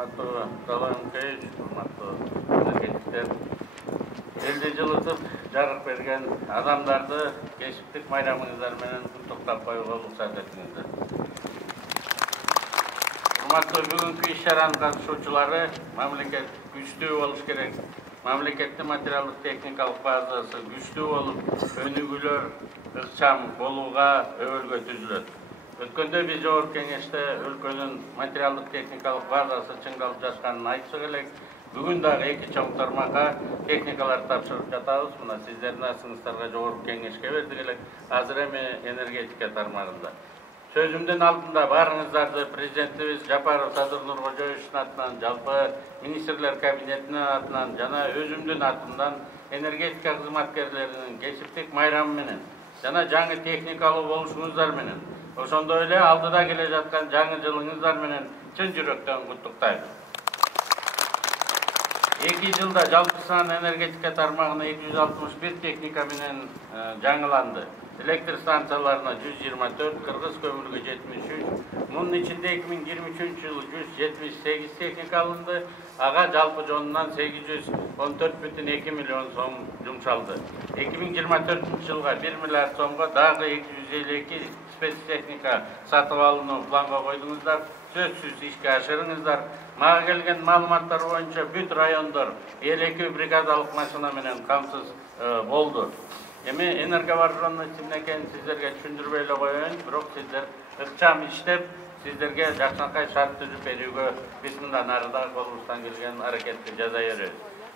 урматтуу Таланкевич, урматтуу энергетиктер, элди жылытып жарык берген адамдарды кечиптик майрамыңыздар менен куттуктап коюуга уруксат этиңиздер. Урматтуу бүгүнкү иш-чаранын катышуучулары, мамлекет күчтүү болуш керек. Мамлекеттин материалдык техникалык базасы күчтүү болуп, өнүгүүлөр ыкчам болууга өбөлгө түзүлөт. Өткөндө биз Жогорку Кеңеште өлкөнүн материалдык техникалык базасы чыңдалып жатканын айтсак элек, бүгүн дагы 2 чоң тармакка техникалар тапшырып жатабыз. Мына сиздердин астыңыздарга Жогорку Кеңешке бердик элек, азыр эми энергетика тармагында. Сөзүмдүн алдында баарыңыздарды президентибиз Жапаров Садыр Нуркожоевичтин атынан, жалпы министрлер кабинетинин атынан жана өзүмдүн атымдан энергетика кызматкерлеринин кечиптик майрамы менен жана жаңы техникалуу болушуңуздар менен, ошондой эле алдыда келе жаткан жаңы жылыңыздар менен чын жүрөктөн куттуктайм. 2 жылда жалпы сан энергетика тармагына 261 техника менен жаңыланды. Электр станцияларына 124, Кыргыз көмүргө 73, мунун ичинде 2023 жылы 178 техника алынды, ага жалпы жонунан 814,2 миллион сом жумшалды. 2024 жылга 1 миллиард сомго дагы 252 спецтехника сатып алууну планга койдуңуздар. Сөзсүз ишке ашырыңыздар. Мага келген маалыматтар боюнча бүт райондор 52 бригадалык машина менен камсыз болду. Эми энергобооруженный симнекени сиздерге түшүндүрбөй эле коеюн, бирок сиздер ыкчам иштеп, сиздерге жакшынакай шарт түзүп берүүгө биз мындан ары да колубуздан келген аракетти жасай беребиз.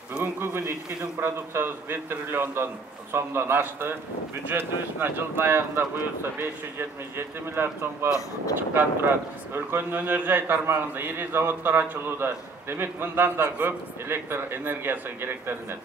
Бүгүнкү күн ички продукциябыз 1 триллиондон сомдон ашты. Бюджетибиз мына жылдын аягында буюрса 577 миллиард сомго чыккан турат. Өлкөнүн өнөр жай тармагында ири заводдор ачылууда. Демек, мындан да көп электр энергиясы керектелинет.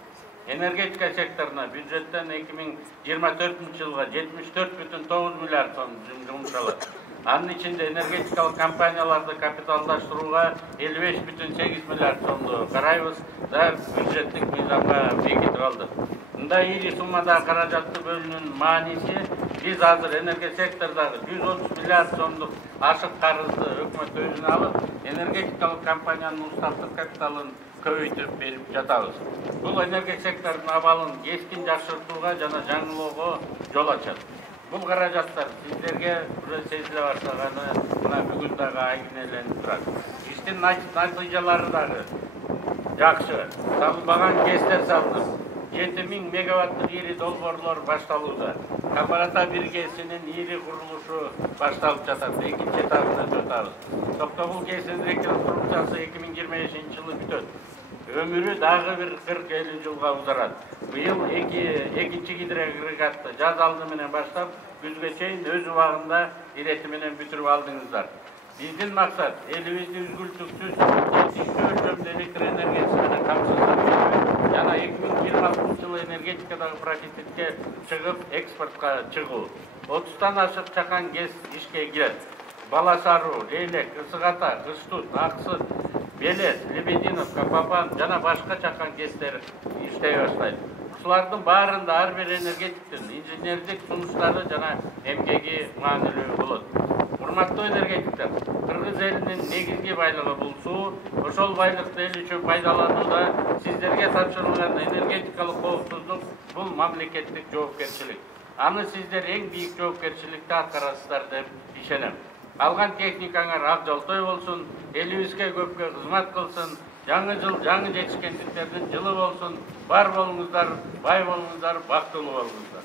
Энергетика секторуна бюджеттен 2024 жылга 74,9 миллиард сом жумшалат. Анын ичинде энергетикалык компанияларды капиталдаштырууга 55,8 миллиард сомду карайбыз да бюджеттик мыйзамга бекитип алдык. Мындай ири суммада каражатты бөлүүнүн мааниси биз азыр энергия сектордагы 130 миллиард сомдук ашык карызды өкмөт өзүнө алып, энергетикалык компаниянын устаттык капиталын көбөйтүп берип жатабыз. Бул энергия секторунун абалын кескин жакшыртууга жана жаңылоого жол ачат. Бул каражаттар сиздерге уже сезиле баштаганы мына бүгүн дагы айгинеленип турат. Иштин натыйжалары дагы жакшы. Салынбаган кестер салынып, 7000 мегаваттык ири долбоорлор башталууда. Камарата биргесинин ири курулушу башталып жатат. Экинчи этабына өтөбүз. Токтогул КСН реконструкциясы 2025 жылы бүтөт. Ömürü dagы bir 40-50 жылга узарат. Быйыл экинчи гидроагрегатты жаз алды менен баштап, күзгө чейин өз убагында ирети менен бүтүрүп алдыңыздар. Биздин максат элибизди үзгүлтүксүз жетиштүү өлчөмдө электр энергиясы менен камсыздандыруу жана 2026 жылы энергетикадагы профицитке чыгып, экспортко чыгуу. 30тан ашык чакан ГЭС ишке кирет. Баласаруу, Лейлек, Ысык Ата, Кыштут, Аксыт, Белес, Лебединовка, Папан жана башка чакан ГЭСтер иштей баштайт. Ушулардын баарында ар бир энергетиктин инженердик сунуштары жана эмгеги маанилүү болот. Урматтуу энергетиктер, Кыргыз элинин негизги байлыгы бул суу. Ошол байлыкты эл үчүн пайдаланууда сиздерге тапшырылган энергетикалык коопсуздук бул мамлекеттик жоопкерчилик. Аны сиздер эң бийик жоопкерчиликти аткарасыздар деп ишенем. Алган техникаңар ак жолтой болсун, элибизге көпкө кызмат кылсын, жаңы жыл жаңы жетишкендиктердин жылы болсун, бар болуңуздар, бай болуңуздар, бактылуу болуңуздар.